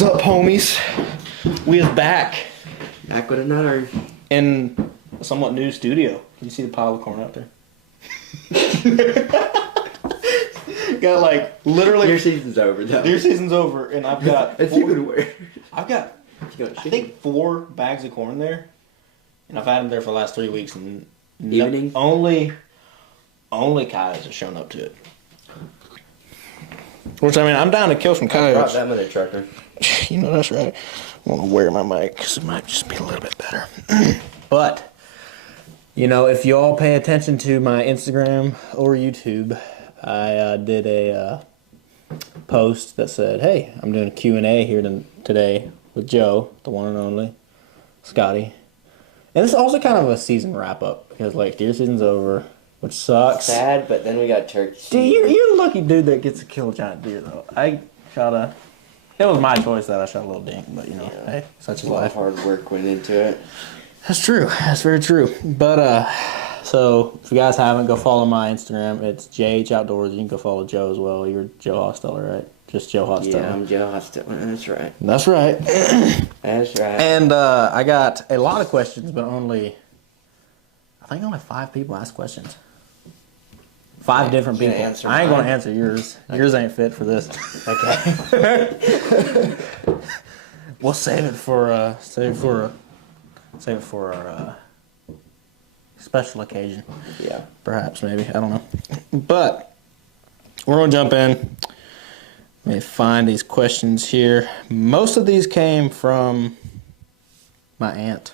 What's up, homies? We is back Back with another. in a somewhat new studio. You see the pile of corn out there? Got like literally. Your season's over, though. Your season's over, and I've got. It's even worse. I've got. I think 4 bags of corn there, and I've had them there for the last 3 weeks, and only coyotes have shown up to it. Which, I mean, I'm down to kill some coyotes. That mother trucker. You know, that's right. I want to wear my mic because it might just be a little bit better. But, you know, if you all pay attention to my Instagram or YouTube, I did a post that said, hey, I'm doing a Q&A here today with Joe, the one and only, Scotty. And this is also kind of a season wrap-up because, like, deer season's over, which sucks. Sad, but then we got turkey season. Dude, you're a lucky dude that gets to kill a giant deer, though. I shot a... It was my choice that I shot a little dink, but, you know, hey, such is life. A lot of hard work went into it. That's true. That's very true. But, so, if you guys haven't, go follow my Instagram. It's JH Outdoors. You can go follow Joe as well. You're Joe Hosteller, right? Just Joe Hosteller. Yeah, I'm Joe Hosteller. That's right. That's right. That's right. And, I got a lot of questions, but I think only 5 people asked questions. 5 different people. I ain't going to answer yours. Okay. Yours ain't fit for this. Okay. We'll save it for our special occasion. Yeah. Perhaps, maybe. I don't know. But we're going to jump in. Let me find these questions here. Most of these came from my aunt.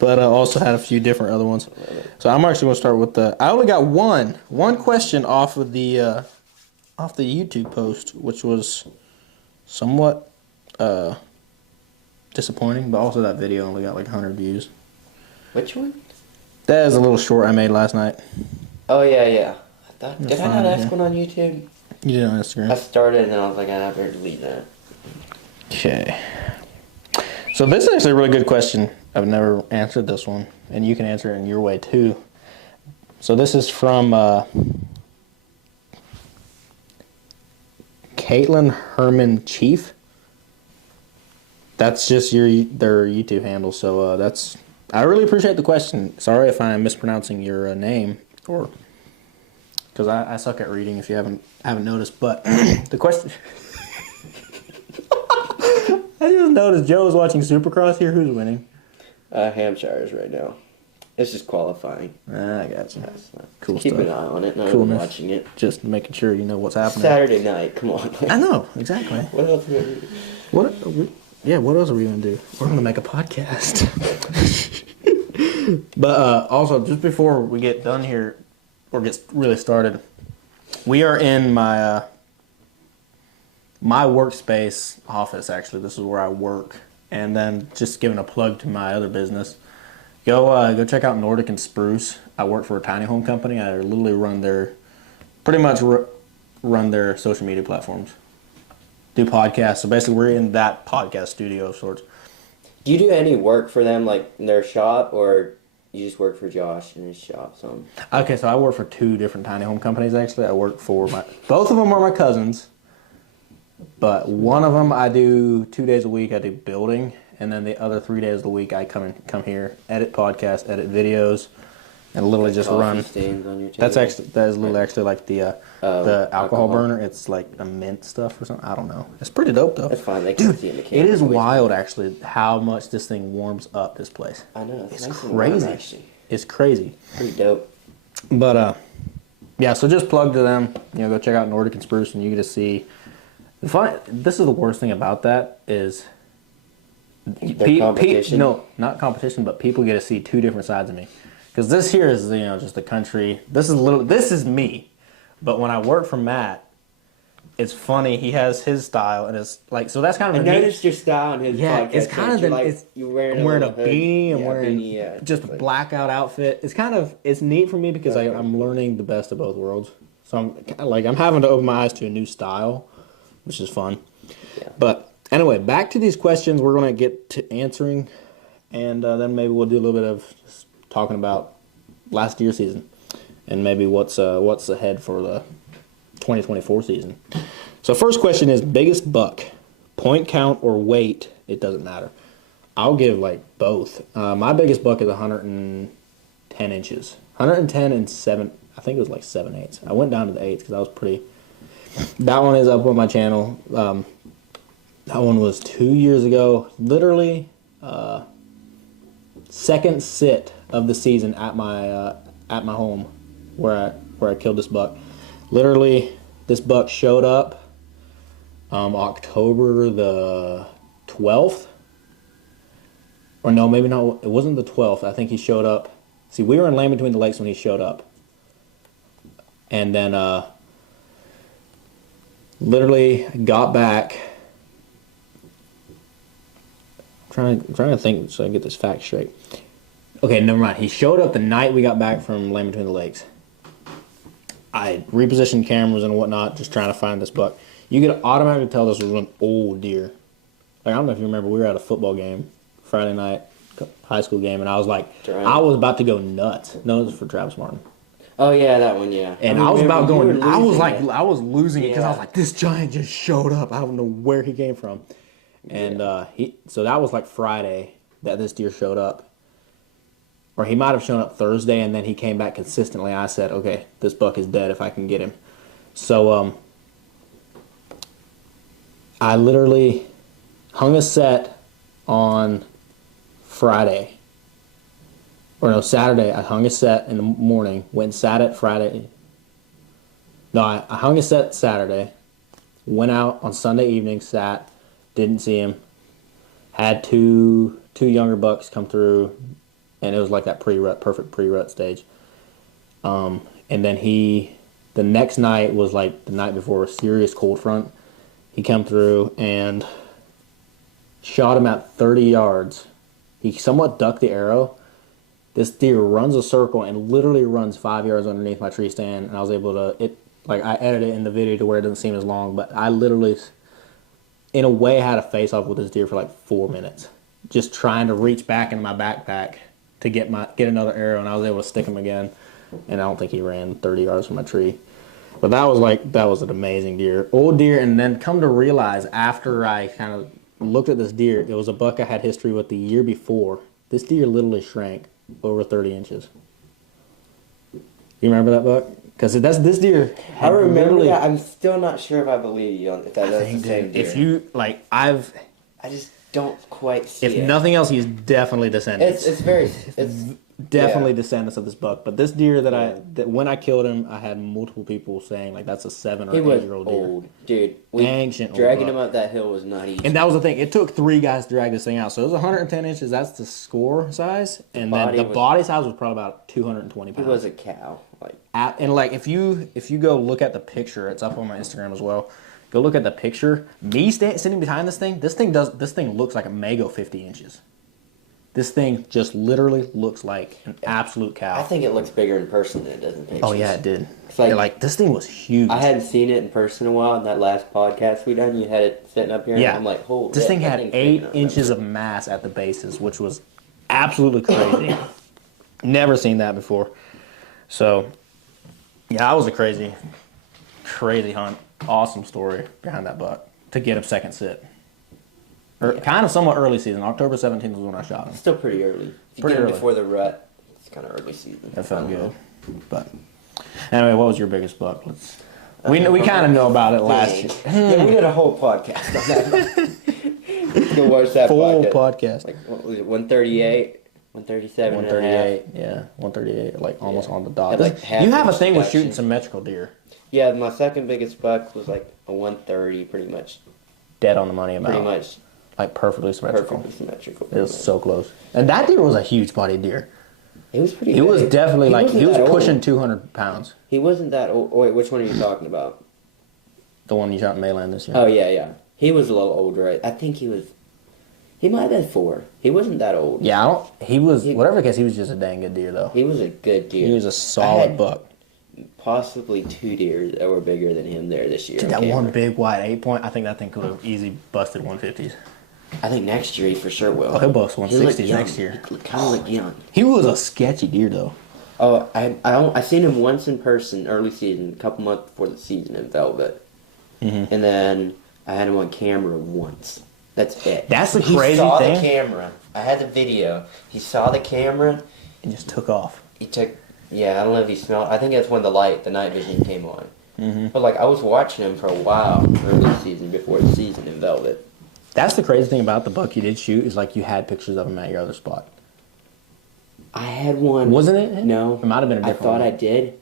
But I also had a few different other ones. So I'm actually going to start with I only got one question off of the YouTube post, which was somewhat disappointing, but also that video only got like 100 views. Which one? That is a little short I made last night. Oh, yeah. Did I not ask one on YouTube? You did on Instagram. I started and then I was like, I better delete that. Okay. So this is actually a really good question. I've never answered this one, and you can answer it in your way too. So this is from Caitlin Herman Chief. That's just their YouTube handle. So I really appreciate the question. Sorry if I'm mispronouncing your name, or because I suck at reading. If you haven't noticed, but the question. I just noticed Joe is watching Supercross here. Who's winning? Hampshires right now. It's just qualifying. I got you. Cool Keep stuff. an eye on it. Not Coolness. Watching it. Just making sure you know what's happening. Saturday night. Come on. I know exactly. What else are we gonna do? What else are we gonna do? We're gonna make a podcast. But also, just before we get done here, or get really started, we are in my workspace office. Actually, this is where I work. And then just giving a plug to my other business. Go check out Nordic and Spruce. I work for a tiny home company. I literally run their social media platforms. Do podcasts. So basically we're in that podcast studio of sorts. Do you do any work for them, like in their shop, or you just work for Josh in his shop? Okay, so I work for 2 different tiny home companies actually. I work for both of them are my cousins. But one of them I do 2 days a week. I do building, and then the other 3 days of the week I come here, edit podcasts, edit videos, and literally just run. On your that is literally actually like the alcohol burner. It's like a mint stuff or something. I don't know. It's pretty dope though. That's fine. They can see in the camera. It is wild actually how much this thing warms up this place. I know. It's nice crazy. Warm, actually. It's crazy. Pretty dope. But yeah. So just plug to them. You know, go check out Nordic and Spruce, and you get to see. This is the worst thing about that is competition. No, not competition, but people get to see 2 different sides of me. Because this here is just the country. This is me, but when I work for Matt, it's funny. He has his style, and it's like so. That's kind of. I noticed your style in his podcast. It's kind of you're wearing a beanie. I'm wearing just a blackout outfit. It's neat for me because I'm learning the best of both worlds. So I'm having to open my eyes to a new style, which is fun. Yeah. But anyway, back to these questions. We're going to get to answering, and then maybe we'll do a little bit of talking about last deer season, and maybe what's ahead for the 2024 season. So first question is biggest buck, point count or weight. It doesn't matter. I'll give like both. My biggest buck is 110 inches, 110 and 7. I think it was like 7/8. I went down to the 8s because I was pretty. That one is up on my channel. That one was 2 years ago. Literally, second sit of the season at my home where I killed this buck. Literally, this buck showed up October the 12th. Or no, maybe not. It wasn't the 12th. I think he showed up. See, we were in Land Between the Lakes when he showed up. And then literally got back. I'm trying to think so I get this fact straight. Okay, never mind. He showed up the night we got back from Land Between the Lakes. I repositioned cameras and whatnot, just trying to find this buck. You could automatically tell this was an old deer. Like, I don't know if you remember, we were at a football game, Friday night, high school game, and I was like, I was about to go nuts. No, this was for Travis Martin. Oh yeah, that one, yeah. And I was about going. I was like, it. I was losing it because I was Yeah. like, this giant just showed up. I don't know where he came from, and so that was like Friday that this deer showed up, or he might have shown up Thursday, and then he came back consistently. I said, okay, this buck is dead if I can get him. So I literally hung a set on Friday. Or no, Saturday. I hung a set in the morning. Went and sat it Friday. No, I hung a set Saturday. Went out on Sunday evening, sat. Didn't see him. Had two younger bucks come through. And it was like that pre-rut, perfect pre-rut stage. And then the next night was like the night before a serious cold front. He come through and shot him at 30 yards. He somewhat ducked the arrow. This deer runs a circle and literally runs 5 yards underneath my tree stand, and I was able to I edited it in the video to where it doesn't seem as long, but I literally, in a way, had a face off with this deer for like 4 minutes, just trying to reach back into my backpack to get another arrow, and I was able to stick him again, and I don't think he ran 30 yards from my tree. But that was an amazing deer, old deer, and then come to realize after I kind of looked at this deer, it was a buck I had history with the year before. This deer literally shrank over 30 inches. You remember that buck? Because this deer. I remember that. I'm still not sure if I believe you on if that's the same deer. If you like, I just don't quite see it. If nothing else, he's definitely descendants. It's definitely descendants of this buck. But this deer that when I killed him, I had multiple people saying like that's a 7 or 8 year old deer. Old, dude. Ancient. Dragging old him up that hill was not easy. And that was the thing. It took 3 guys to drag this thing out. So it was 110 inches. That's the score size, and then the body size was probably about 220 pounds. He was a cow. And like if you go look at the picture, it's up on my Instagram as well. Go look at the picture. Me sitting behind this thing. This thing looks like a Mago 50 inches. This thing just literally looks like an absolute cow. I think it looks bigger in person than it does in pictures. Oh yeah, it did. It's like this thing was huge. I hadn't seen it in person in a while. In that last podcast we done, you had it sitting up here. Yeah. And I'm like, holy. This thing had 8 inches of mass at the bases, which was absolutely crazy. Never seen that before. So, yeah, that was a crazy hunt. Awesome story behind that buck to get him second sit. Kind of somewhat early season. October 17th was when I shot him. Still pretty early. If you Pretty get him early. before the rut, it's kind of early season. That felt good. But anyway, what was your biggest buck? We kind of know about it last year. Yeah, we did a whole podcast on that. Go watch that Full podcast. podcast. Like, what was it, 138? 137 138, yeah, 138, like almost on the dot. Had, like, half You have a inch thing with reduction. shooting symmetrical deer. Yeah, my second biggest buck was like a 130, pretty much. Dead on the money amount. Pretty much Like perfectly symmetrical. perfectly symmetrical. It was so close. And that deer was a huge bodied deer. He was pretty He was big. definitely he was wasn't that pushing old. 200 pounds. He wasn't that old. Oh, wait, which one are you talking about? The one you shot in Mayland this year. Oh, yeah. He was a little older. I think he might have been 4. He wasn't that old. Yeah, whatever the case, he was just a dang good deer though. He was a good deer. He was a solid had buck. Possibly 2 deer that were bigger than him there this year. Dude, on that one camera. big white 8-point, I think that thing could have easily busted 150s. I think next year he for sure will. Oh, he'll bust He looked 160s young. next year. He kind of looked young. He was a sketchy deer though. Oh, I seen him once in person, early season, a couple months before the season in Velvet, and then I had him on camera once. That's it. That's the He crazy saw thing. the camera. I had the video. He saw the camera. It just took off. He took. Yeah, I don't know if he smelled. I think that's when the night vision came on. But like I was watching him for a while early season before the season in Velvet. That's the crazy thing about the buck you did shoot is like you had pictures of him at your other spot. I had one. Wasn't it? No, It might have been a I different thought one. I did.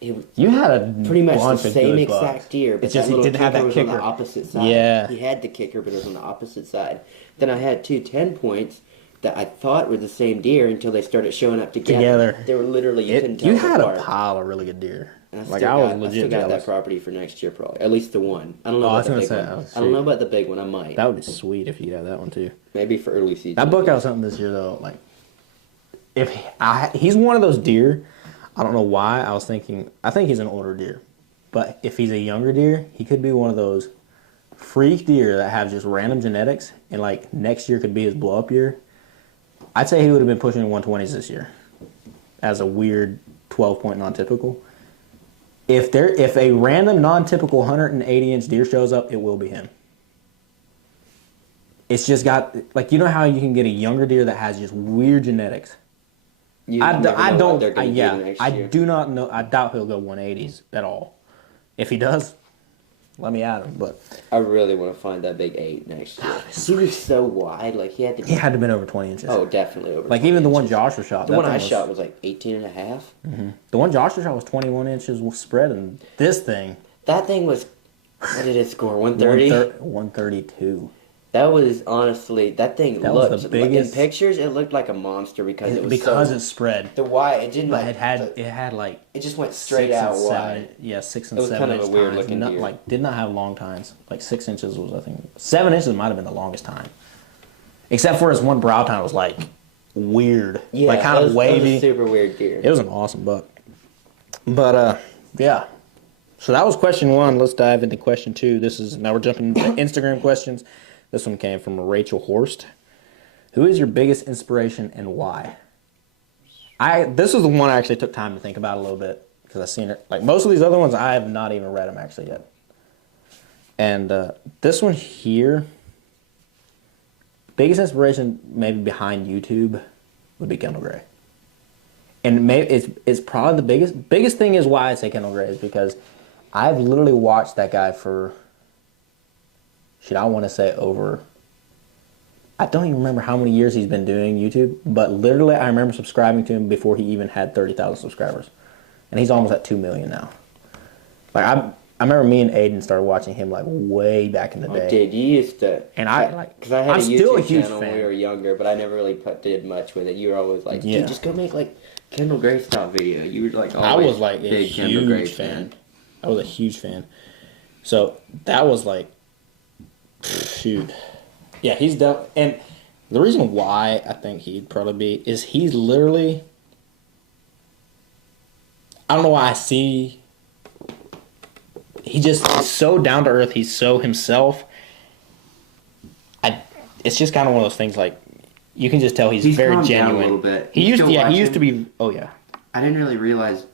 It was You had a pretty much bunch the of same good exact bucks. deer, but It's just that he little didn't have that was on kicker. the opposite side. Yeah. He had the kicker, but it was on the opposite side. Then I had 2 10-points that I thought were the same deer until they started showing up together. They were literally, you couldn't tell You them had apart. a pile of really good deer. And Like I was I legit still got jealous. that property for next year, probably. At least the one. I don't know Oh, I about the was big gonna say, one. oh, I don't know sweet. about the big one. I might. That would be sweet if you had that one too. Maybe for early season. That buck I was hunting this year though, like he's one of those deer. I don't know why I was thinking. I think he's an older deer, but if he's a younger deer, he could be one of those freak deer that have just random genetics, and like next year could be his blow up year. I'd say he would have been pushing 120s this year, as a weird 12-point non-typical. If a random non-typical 180-inch deer shows up, it will be him. It's just got like you know how you can get a younger deer that has just weird genetics. I do not know. I doubt he'll go 180s at all. If he does, let me at him. But I really want to find that big 8 next year. He was so wide, like he had to be. he had to have been over 20 inches. Oh, definitely over. Like 20 even the one inches. Joshua shot. The that one thing I shot was like 18 and a half. The one Joshua shot was 21 inches spread, and this thing. That thing was. What did it score? 130. 132. That was honestly that thing That was looked the biggest- in pictures. It looked like a monster because it was Because so, it's spread. the wide. It didn't But like it had like it just went straight 6 out and wide. 7. Yeah, 6 and It was 7 kind of a inch weird tines. looking Not, deer. like did not have long tines. Like 6 inches was I think 7 inches might have been the longest time. Except for his one brow tine was like weird, Yeah, like kind that of was, that was wavy. a super weird deer. It was an awesome buck. But yeah. So that was question 1. Let's dive into question 2. Now we're jumping into Instagram questions. This one came from Rachel Horst. Who is your biggest inspiration and why? This is the one I actually took time to think about a little bit because I've seen it. Like most of these other ones, I have not even read them actually yet. And this one here, biggest inspiration maybe behind YouTube would be Kendall Gray. And maybe it's probably the biggest thing is why I say Kendall Gray is because I've literally watched that guy for, I want to say over, I don't even remember how many years he's been doing YouTube, but literally I remember subscribing to him before he even had 30,000 subscribers. And he's almost at 2 million now. Like I remember me and Aiden started watching him like way back in the day. Dude, you used to. And I like, because I had I'm a YouTube still a huge channel when fan. we were younger, but I never really did much with it. You were always like, Yeah. dude, just go make like Kendall Gray style video. You were like, I always was like a big Kendall Gray huge fan. I was a huge fan. So that was like, shoot. Yeah, he's done. And the reason why I think he'd probably be is he's literally, I don't know why I see, he's so down to earth. He's so himself. It's just kind of one of those things like, you can just tell he's very calmed down a genuine. little bit. He You used, still yeah, he watch used to him? be. Oh yeah. I didn't really realize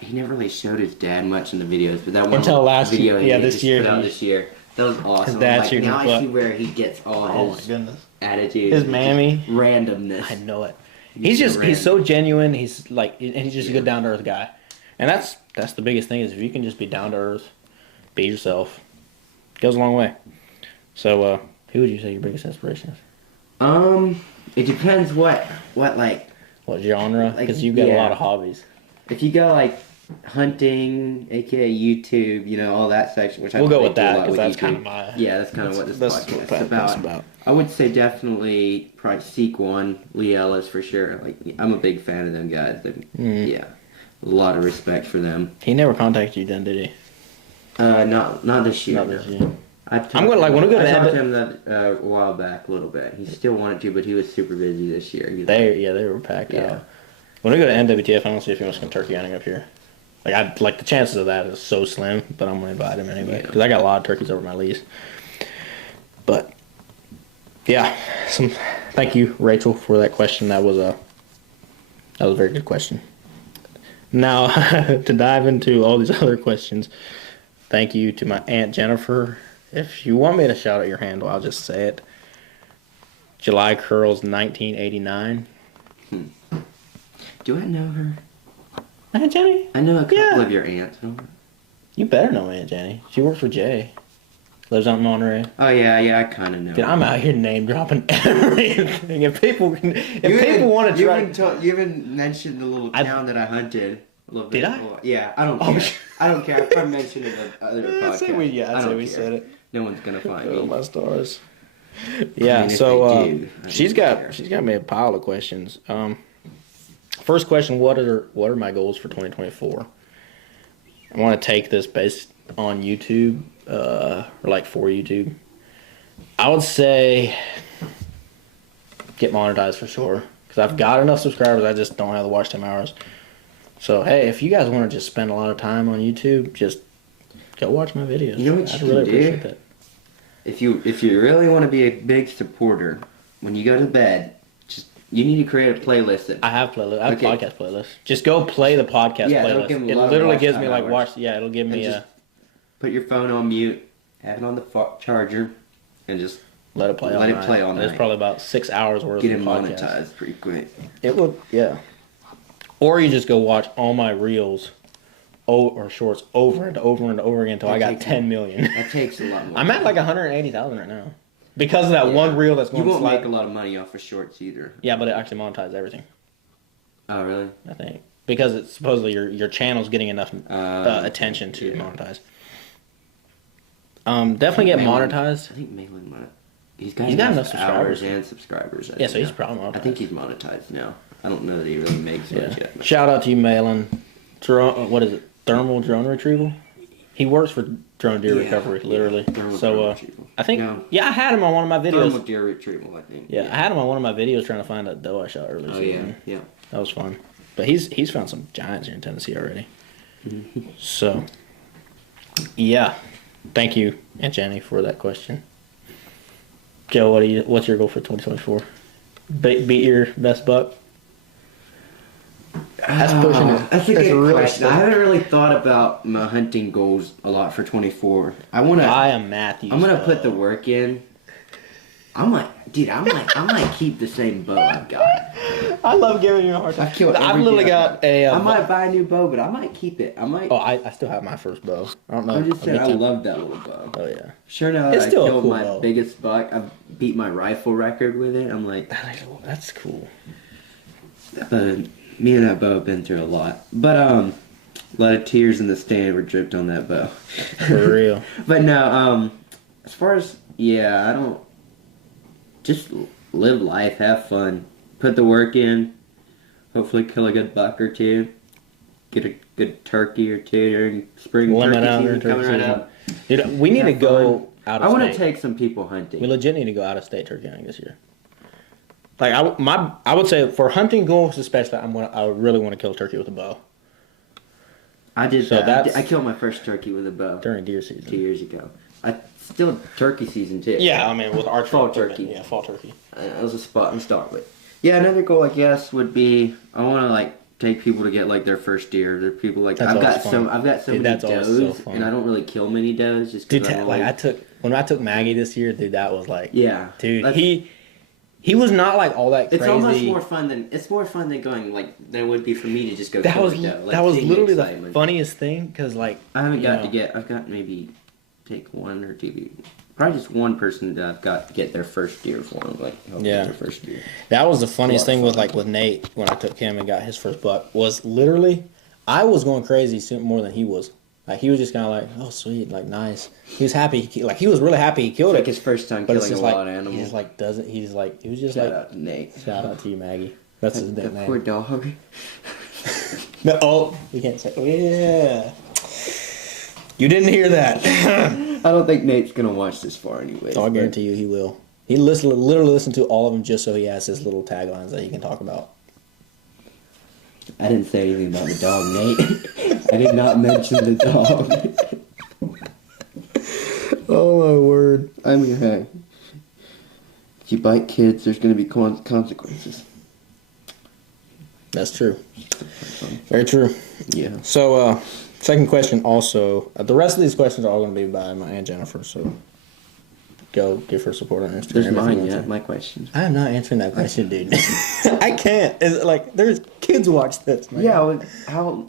he never really showed his dad much in the videos, but that one Until last video year. Yeah, he this just year put out he- this year. That was awesome. dad Like, shooting now his I see butt. where he gets all Oh my his goodness. attitude, His and mammy. just randomness. I know it. He's He's so genuine. He's like, and he's just a good down to earth guy, and that's the biggest thing is if you can just be down to earth, be yourself, it goes a long way. So, who would you say your biggest inspiration is? It depends what like What genre? Like, Because you've got a yeah. lot of hobbies. if you go like hunting, aka YouTube, you know all that section. Which We'll I go do with that a lot because with that's YouTube. kind of my. Yeah, that's kind of what this That's podcast what is that's about. about. I would say definitely probably Seek One, Lee Ellis for sure. Like I'm a big fan of them guys. Yeah, a lot of respect for them. He never contacted you then, did he? Not this year. Not this year. I'm gonna, like, when we go to I talked Ed- to him a while back a little bit. He still wanted to, but he was super busy this year. He was They were packed Yeah. out. When we go to NWTF, I'm gonna see if he wants to come turkey hunting up here. Like the chances of that is so slim, but I'm gonna invite him anyway Yeah. because I got a lot of turkeys over my lease. But yeah, thank you, Rachel, for that question. That was a very good question. Now, to dive into all these other questions, thank you to my Aunt Jennifer. If you want me to shout out your handle, I'll just say it. July Curls 1989. Do I know her? Aunt Jenny? I know a couple Yeah. of your aunts. You better know Aunt Jenny. She works for Jay. Lives out in Monterey. Oh yeah, I kind of know. Dude, I'm out here name dropping everything. If people want to try, you even mentioned the little town that I hunted. A little bit. Did I? Yeah, I don't Oh, care. I don't care. I probably mentioned it in other podcasts. I say we care. said it. No one's gonna find Oh me. my stars. Yeah, I mean, if so they do, I she's don't care. got me a pile of questions. First question: What are my goals for 2024? I want to take this based on YouTube, or like for YouTube. I would say get monetized for sure because I've got enough subscribers. I just don't have the watch time hours. So hey, if you guys want to just spend a lot of time on YouTube, just go watch my videos. You know what I'd you really can do? appreciate that. If you really want to be a big supporter, when you go to bed, you need to create a playlist. I have playlist. I have Okay. podcast playlists. Just go play the podcast Yeah, it'll playlist. give 'em a It lot of literally watch gives time me like hours. watch. Yeah, it'll give me just put your phone on mute, have it on the charger, and just let it play. let it play all It's night. probably about 6 hours worth get of it podcast. monetized pretty quick. It would, yeah. Or you just go watch all my reels, or shorts over and over and over again until I got takes- 10 million. That takes a lot more. I'm at like 180,000 right now because of that one reel that's You going won't slide. make a lot of money off of shorts either. Yeah, but it actually monetizes everything. Oh really? I think because it's supposedly your channel's getting enough attention to yeah. monetize. Definitely get Malin- monetized. I think Malin might. He's got enough hours subscribers. and subscribers. I Yeah, so think. he's probably monetized. I think he's monetized now. I don't know that he really makes much yet. but- Shout out to you, Malin. What is it? Thermal drone retrieval. He works for Drone Deer Yeah, Recovery, yeah. literally. Thermal So drone retrieval. I think No. I had him on one of my videos. Thermal deer retrieval, I think. Yeah, I had him on one of my videos trying to find a doe I shot earlier. Oh season. yeah. That was fun. But he's found some giants here in Tennessee already. So, yeah. Thank you, Aunt Jenny, for that question. Joe, what's your goal for 2024? Beat your best buck? That's pushing it. That's a That's good really question. I stuff. haven't really thought about my hunting goals a lot for 24. I am Matthew. I'm gonna put the work in. I might keep the same bow I've got. I love giving you a hard time. I've killed I've every literally deer got I've a. I might buy a new bow, but I might keep it. I might. Oh, I still have my first bow. I don't know. I'm just saying, I Me too. love that little bow. Oh yeah. Sure, now It's that I still a killed cool my bow. biggest buck, I've beat my rifle record with it. I'm like, That's cool. me and that bow have been through a lot. But a lot of tears in the stand were dripped on that bow. For real. But no, as far as I don't just live life, have fun, put the work in. Hopefully, kill a good buck or two. Get a good turkey or two during spring Limit turkey out season during coming turkey right season. up. Dude, we need to Have go fun. out I of want to state. take some people hunting. We legit need to go out of state turkey hunting this year. Like I would say for hunting goals especially, I really want to kill turkey with a bow I did So that. that's- I killed my first turkey with a bow during deer season. 2 years ago. I still turkey season too. Yeah, I mean with archery. Fall equipment. turkey. Yeah, fall turkey. That was a spot and start with. Yeah, another goal I guess would be I want to like take people to get like their first deer. There are people like That's I've always got fun. I've got so Dude, many that's always does, so fun. and I don't really kill many does just Dude, because when I took Maggie this year, dude, that was like yeah, dude, that's- he was not like all that crazy. It's almost more fun than going like than it would be for me to just go. That kill was a doe. Like, that was seeing literally the excitement. funniest thing because like I haven't you got know. to get. I've got maybe take one or two. Probably just one person that I've got to get their first deer for them. Like help Yeah. get their first deer. That was the funniest Lot of thing with fun. like with Nate when I took him and got his first buck was literally I was going crazy more than he was. Like he was just kind of like, oh sweet, like nice. He was happy. He was really happy he killed Like it. his first time But it's killing a just wild like animal. he's like doesn't he's like he was just Shout like out to Nate. shout out to you Maggie. That's his The nickname. poor dog. No, oh, we can't say. Oh, yeah. You didn't hear that. I don't think Nate's gonna watch this far anyways. Oh, I guarantee you he will. He literally listened to all of them just so he has his little taglines that he can talk about. I didn't say anything about the dog, Nate. I did not mention the dog. Oh my word. I mean, hey, if you bite kids, there's gonna be consequences. That's true. Very true. Yeah. So, second question also. The rest of these questions are all going to be by my Aunt Jennifer, so go give her support on Instagram. There's if you mine want yet. to. My question. I am not answering that question, dude. I can't. It's like, there's kids watch this, man. Yeah. How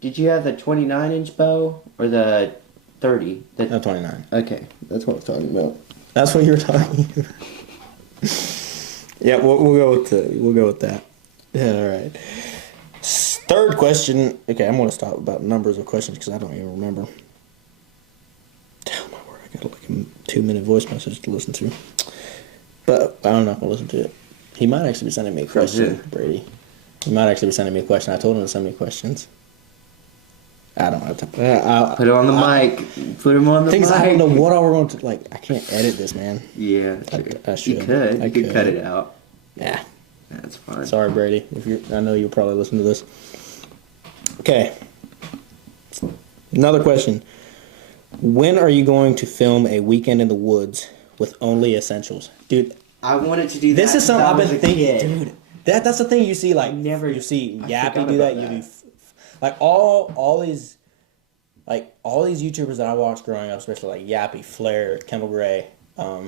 did you have the 29-inch bow or the 30? No, 29. Okay, that's what I was talking about. That's what you were talking about. Yeah, we'll go with that. Yeah, all right. Third question. Okay, I'm gonna stop about numbers of questions because I don't even remember. Oh my word! I got like a 2-minute voice message to listen to, but I'm not gonna listen to it. He might actually be sending me a question, Brady. He might actually be sending me a question. I told him to send me questions. I don't have time. Put it on the mic. Put him on the mic. I don't know what we're going to like. I can't edit this, man. Yeah, I should. You could. I You could could. cut it out. Yeah. That's fine. Sorry, Brady. I know you'll probably listen to this. Okay. Another question. When are you going to film a weekend in the woods with only essentials, dude? I wanted to do that. This is something I've been thinking, Kid. dude. That's the thing you see. Like you see Yappy do that. You do like all these YouTubers that I watched growing up, especially like Yappy, Flair, Kendall Gray. I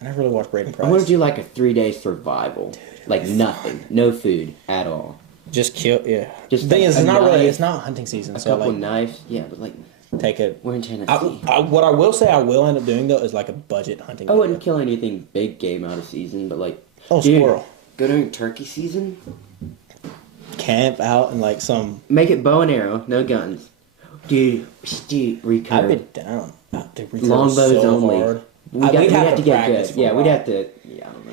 never really watched Braden Price. I want to do like a 3-day survival. Like nothing. No food at all. Just kill, yeah. Just The thing is, a knife, it's not hunting season. A So couple like, knives. Yeah, but like, take it. we're in Tennessee. What I will say I will end up doing though is like a budget hunting. I wouldn't video. kill anything big game out of season, but like, Squirrel. Go during turkey season. Camp out and like some. Make it bow and arrow, no guns. Dude, recurve. I've been down. Dude, Longbows so only. hard. We'd have to get practice good. for a Yeah, we'd while. have to. Yeah, I don't know.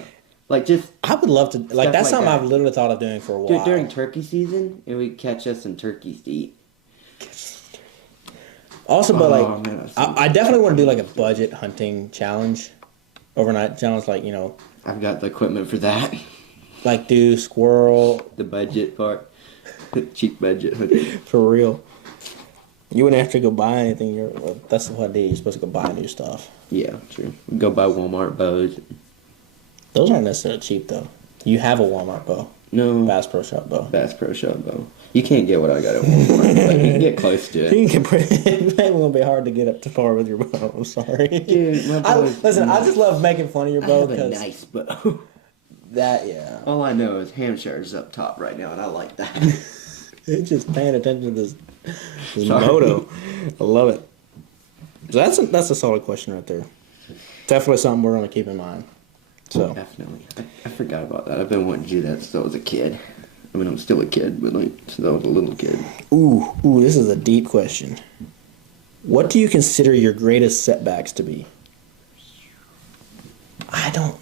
Like just I would love to. Like Stuff that's like something that. I've literally thought of doing for a while. dude, during turkey season, and we'd catch us some turkeys to eat. Also, but Oh, like, man, I definitely want to do like a budget hunting challenge, overnight challenge. Like I've got the equipment for that. like do squirrel The budget part. Cheap budget. for real. You wouldn't have to go buy anything. That's what I did. You're supposed to go buy new stuff. Yeah, true. We go buy Walmart bows. Those aren't necessarily cheap though. You have a Walmart bow, No. Bass Pro Shop bow. Bass Pro Shop bow. You can't get what I got at Walmart, but you can get close to it. You can it may gonna be hard to get up to par with your bow. I'm sorry, Dude, my bow is listen. I nice. just love making fun of your I bow have a because nice bow. that All I know is Hampshire's up top right now, and I like that. it's just paying attention to this Sorry. moto. I love it. So that's a solid question right there. Definitely something we're gonna keep in mind. So Definitely. I forgot about that. I've been wanting to do that since I was a kid. I mean, I'm still a kid, but like since I was a little kid. ooh, this is a deep question. What do you consider your greatest setbacks to be? I don't.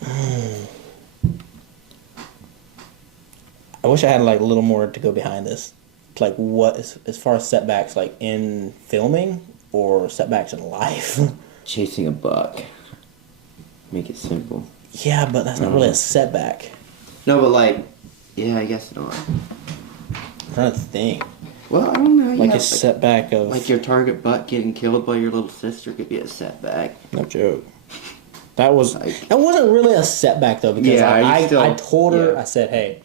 I wish I had like a little more to go behind this. Like what, as far as setbacks, like in filming or setbacks in life. Chasing a buck. Make it simple. Yeah, but that's not really a setback. No, but like, yeah, I guess not. I'm trying to think. Well, I don't know. Like yeah, a setback of. like your target buck getting killed by your little sister could be a setback. No joke. That wasn't really a setback though because Yeah, I told her, yeah. I said, hey,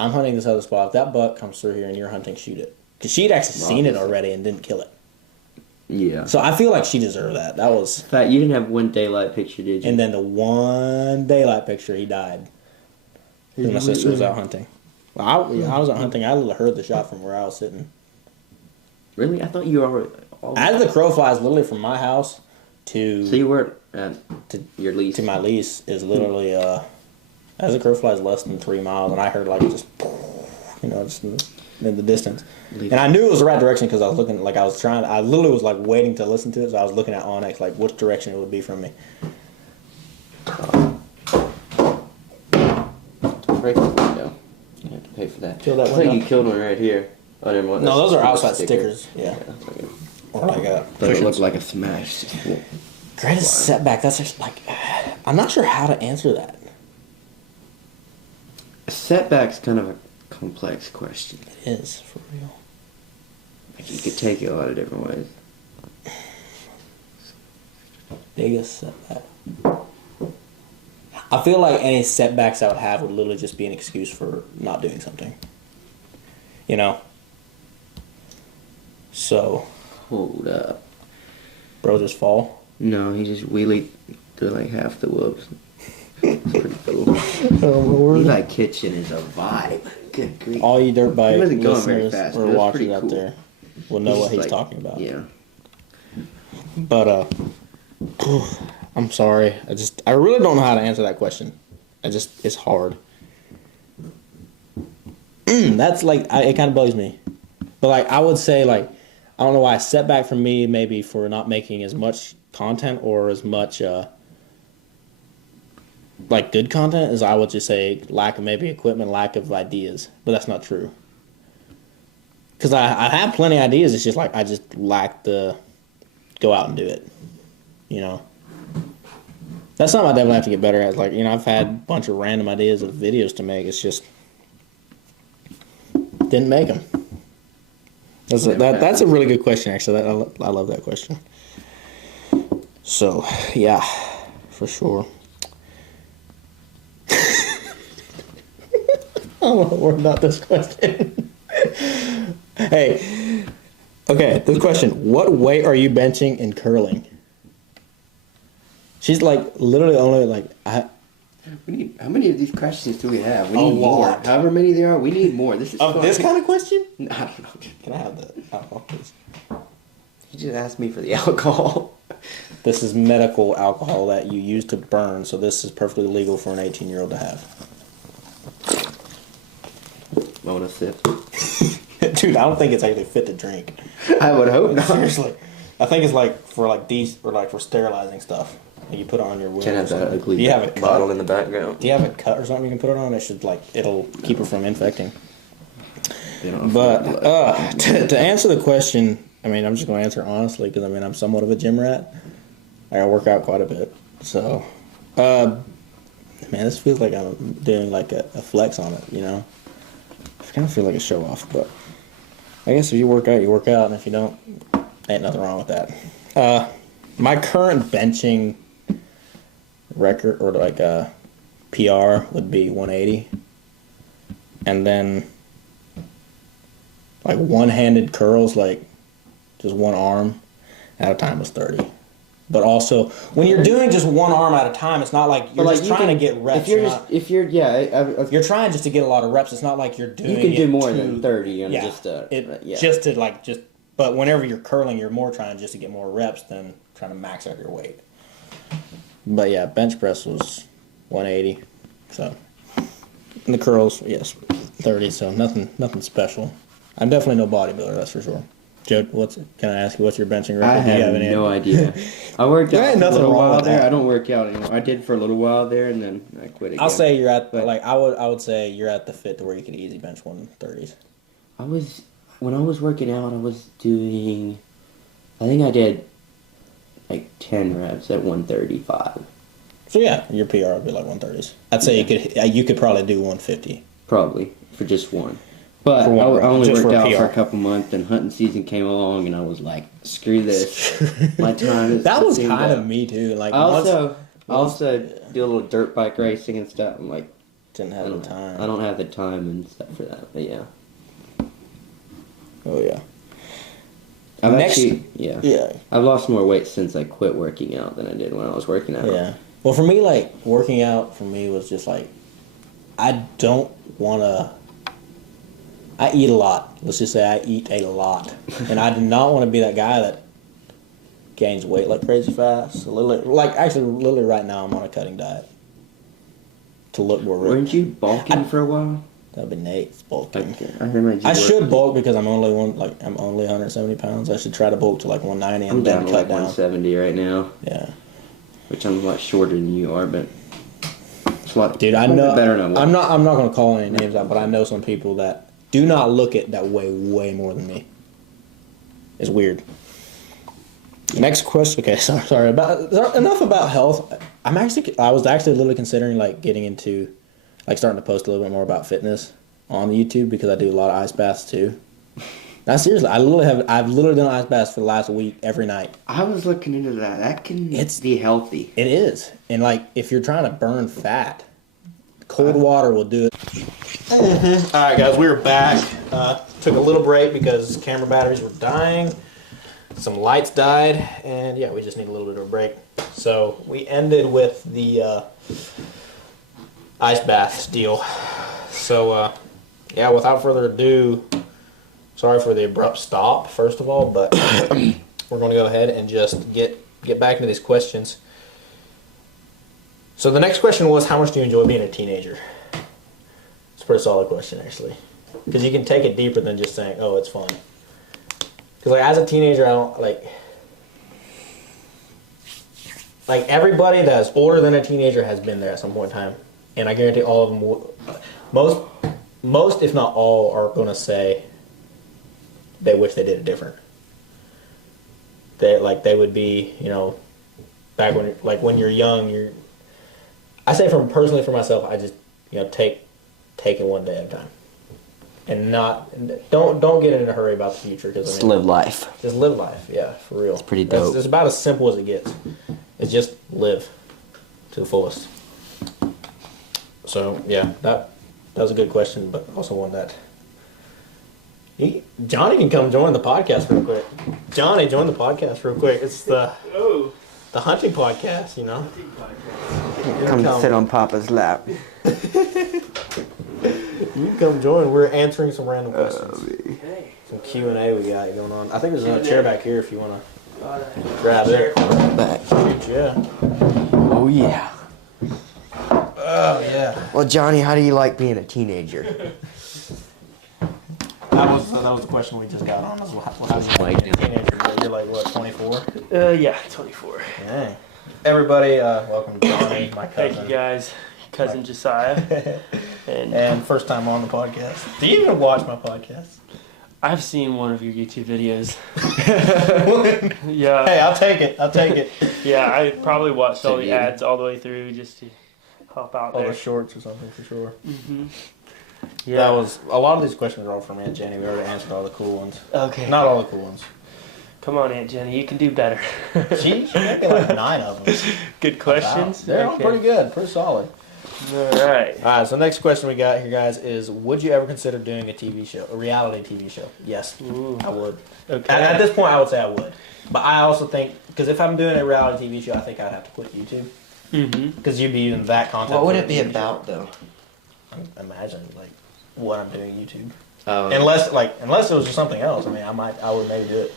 I'm hunting this other spot. If that buck comes through here and you're hunting, shoot it. Because she'd actually seen it already and didn't kill it. Yeah. So I feel like she deserved that. That was. In fact, you didn't have one daylight picture, did you? And then the one daylight picture, he died. Because my sister was out hunting. Well, I was out hunting. I heard the shot from where I was sitting. Really? I thought you were already... As the crow flies, literally from my house to So you were at to your lease? to my lease is literally as the crow flies less than 3 miles, and I heard like just just in the distance, and I knew it was the right direction because I was looking like I literally was like waiting to listen to it, so I was looking at Onyx like which direction it would be from me. Break the window. You have to pay for that. Kill that I think window? you killed one right here. Oh, never mind. No, That's those are a outside sticker. stickers. Yeah, Okay. or like But it looked like a smash. greatest setback. That's just like I'm not sure how to answer that. A setback's kind of a complex question. It is for real. Like you could take it a lot of different ways. Biggest setback. I feel like any setbacks I would have would literally just be an excuse for not doing something. You know? So, Hold up. bro, just fall. No, he just wheelied through like half the whoops. It's pretty cool. Oh, Lord. Eli Kitchen is a vibe. Good grief. All you dirt bike He wasn't going very listeners fast, or but it was watchers pretty out cool. there will know what just he's talking about. Yeah. But I'm sorry. I really don't know how to answer that question. It's hard. That's like it kind of bugs me. But like I would say like I don't know why a setback for me maybe for not making as much content or as much like good content as I would just say lack of maybe equipment, lack of ideas. But that's not true. Because I have plenty of ideas. It's just like I just lack the go out and do it. You know. That's something I definitely have to get better at. Like, you know, I've had a bunch of random ideas of videos to make. It's just didn't make them. That's a really good question, actually. I love that question. So, yeah, for sure. I don't know more about this question. Hey, okay, this question. What weight are you benching in curling? She's like literally only like How many of these questions do we have? We A need more. lot. However many there are, we need more. This is of fun. this kind of question. I don't know. Can I have the alcohol, please? You just asked me for the alcohol. This is medical alcohol that you use to burn, so this is perfectly legal for an 18-year-old to have. I want to sip. Dude, I don't think it's actually fit to drink. I would hope not. Seriously, I think it's like for like these or like for sterilizing stuff. Like you put it on your wound. Can have or that something. ugly Do you have a bottle cut? in the background. Do you have a cut or something you can put it on? It should like it'll keep it from infecting. You know, But to answer the question, I mean, I'm just going to answer honestly because I mean I'm somewhat of a gym rat. I work out quite a bit, so man, this feels like I'm doing like a flex on it, you know. I kind of feel like a show off, but I guess if you work out, you work out, and if you don't, ain't nothing wrong with that. My current benching record or like PR would be 180, and then like one-handed curls, like just one arm at a time was 30. But also, when you're doing just one arm at a time, it's not like you're just trying to get reps. You're trying just to get a lot of reps. It's not like you're doing. You can do more to, than 30 on yeah, just just to like just. But whenever you're curling, you're more trying just to get more reps than trying to max out your weight. But yeah, bench press was 180. So, and the curls, yes, 30. So nothing special. I'm definitely no bodybuilder, that's for sure. Joe, can I ask you what's your benching record? I have no idea. I worked out for a little while there. I don't work out anymore. I did for a little while there, and then I quit again. I'll say you're at I would say you're at the fit to where you can easy bench 130s. When I was working out, I was doing. I think I did like 10 reps at 135. So yeah, your PR would be like 130s. I'd say you could probably do 150. Probably for just one. But I only worked out for a couple months, and hunting season came along, and I was like, "Screw this! My time is." That was kind of me too. Like I also do a little dirt bike racing and stuff. I'm like, didn't have the time. I don't have the time and stuff for that. But yeah. Oh yeah. I've lost more weight since I quit working out than I did when I was working out. Yeah. Well, for me, like working out for me was just like, I don't want to. I eat a lot. Let's just say I eat a lot. And I do not want to be that guy that gains weight like crazy fast. Literally right now I'm on a cutting diet to look more ripped. Weren't you bulking for a while? That'd be Nate's bulking. Okay. I should bulk because I'm only 170 pounds. I should try to bulk to like 190 and I'm then down to cut like down. 170 right now. Yeah. Which I'm a lot shorter than you are, but it's a lot. Dude, I know. Better than I'm not going to call any names out, but I know some people that do not look it that way more than me. It's weird. Next question. Okay, sorry. Enough about health. I was actually literally considering like getting into, like starting to post a little bit more about fitness on YouTube because I do a lot of ice baths too. Now seriously, I've literally done ice baths for the last week every night. I was looking into that. That can be healthy. It is, and like if you're trying to burn fat, cold water will do it. All right, guys, we were back. Took a little break because camera batteries were dying. Some lights died, and yeah, we just need a little bit of a break. So we ended with the ice bath deal. So yeah, without further ado, sorry for the abrupt stop, first of all, but we're going to go ahead and just get back into these questions. So the next question was, how much do you enjoy being a teenager? It's a pretty solid question, actually, because you can take it deeper than just saying, oh, it's fun. Because like as a teenager, I don't like everybody that's older than a teenager has been there at some point in time, and I guarantee all of them will, most if not all are going to say they wish they did it different. They would be, you know, back when you're young, I say personally for myself, I just, you know, take it one day at a time. And don't get in a hurry about the future, because Just live life. Just live life, yeah, for real. It's pretty dope. It's about as simple as it gets. It's just live to the fullest. So yeah, that was a good question, but also one that Johnny can come join the podcast real quick. Johnny, join the podcast real quick. It's the hunting podcast, you know. Come sit on Papa's lap. You can come join. We're answering some random questions. Some Q&A we got going on. I think there's another chair back here if you want to grab it. Back. Yeah. Oh yeah. Oh yeah. Well, Johnny, how do you like being a teenager? That was the question we just got on. How do you like being a teenager? You're like what, 24? Yeah, 24. Dang. Everybody, welcome to Johnny, my cousin. Thank you guys, cousin Josiah. And first time on the podcast. Do you even watch my podcast? I've seen one of your YouTube videos. Yeah. Hey, I'll take it. Yeah, I probably watched all the ads all the way through just to help out All there. the shorts or something for sure. Mm-hmm. Yeah. That was a lot of these questions are all from Aunt Jenny. We already answered all the cool ones. Okay. Not all the cool ones. Come on, Aunt Jenny, you can do better. She gave me like 9 of them. Good questions. They're all pretty good, pretty solid. All right. All right, so next question we got here, guys, is would you ever consider doing a TV show, a reality TV show? Yes, Ooh. I would. Okay. At this point, I would say I would. But I also think, because if I'm doing a reality TV show, I think I'd have to quit YouTube. Mm-hmm. Because you'd be using that content. What would for it be a TV about, show. though? Imagine, like, what I'm doing YouTube. Oh. Unless it was just something else. I mean, I would maybe do it.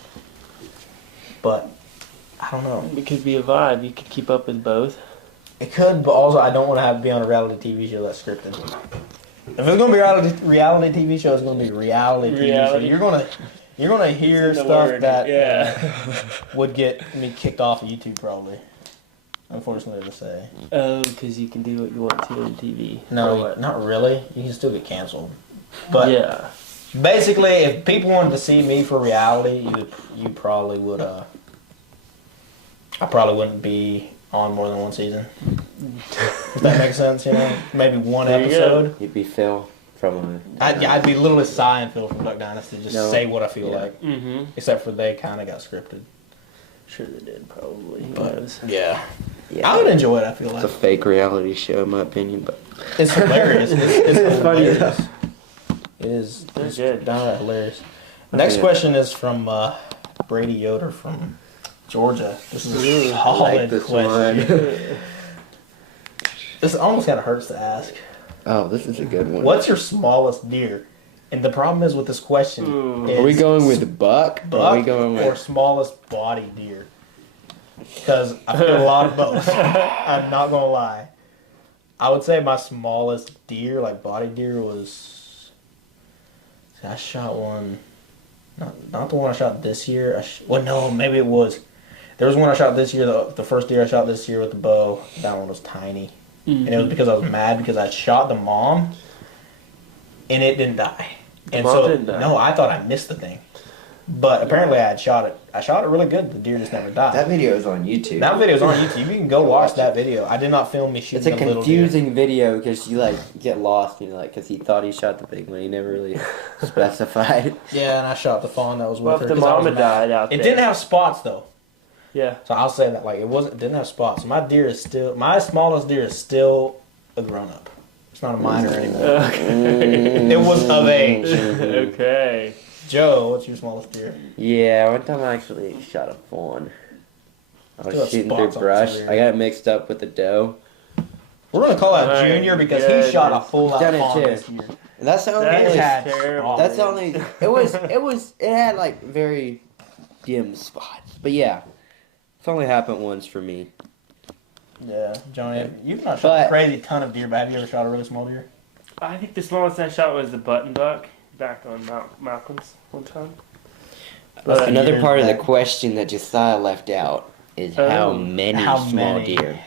But, I don't know. It could be a vibe. You could keep up with both. It could, but also I don't want to have to be on a reality TV show that's scripted. If it's gonna be a reality TV show, it's gonna be reality TV show. You're gonna hear stuff that would get me kicked off of YouTube probably. Unfortunately to say. Oh, because you can do what you want to on TV. No, not really. You can still get canceled. But yeah. basically, if people wanted to see me for reality, you probably would. I probably wouldn't be on more than one season. If that makes sense, you know? Maybe one episode. You'd be Phil from I'd be literally Cy and Phil from Duck Dynasty, just say what I feel like. Mm-hmm. Except for they kind of got scripted. Sure they did, probably. But, yeah. Yeah. I would enjoy it, I feel It's like. a fake reality show, in my opinion, but It's hilarious. It's funny. hilarious. It is. They're It's good. downright hilarious. Next question is from Brady Yoder from Georgia. This is a solid question. This almost kind of hurts to ask. Oh, this is a good one. What's your smallest deer? And the problem is with this question. Ooh. Is Are we going with buck? Or are we buck going or with smallest body deer? Because I feel a lot of both. I'm not gonna lie. I would say my smallest deer, like body deer, was. I shot one. Not the one I shot this year. Well, no, maybe it was. There was one I shot this year. The first deer I shot this year with the bow. That one was tiny, and it was because I was mad because I shot the mom, and it didn't die. The mom didn't die? No, I thought I missed the thing. But apparently I shot it really good. The deer just never died. That video is on YouTube. That video's on YouTube. You can go watch that video. I did not film me It's shooting a a little deer. confusing video because you like get lost, you know, like because he thought he shot the big one. He never really specified. Yeah, and I shot the fawn that was with Well, her. if the 'cause I was mama mad. died out It there. didn't have spots though. Yeah. So I'll say that like it didn't have spots. So my smallest deer is still a grown up. It's not a minor anymore. Okay. It was of age. Okay. Joe, what's your smallest deer? Yeah, one time I actually shot a fawn. I Still was have shooting spots through on brush. some deer. I got it mixed up with the doe. We're gonna call out My Junior because he goodness. shot a full out Done it fawn too. this year. And that's the only. That is had terrible. That's the only. It had like very dim spots, but yeah, it's only happened once for me. Yeah, Johnny, you've not shot a But- crazy ton of deer, but have you ever shot a really small deer? I think the smallest I shot was the button buck back on Mount Malcolm's one time. But Another years part of the back. question that Josiah left out is Oh. how many How small many? deer.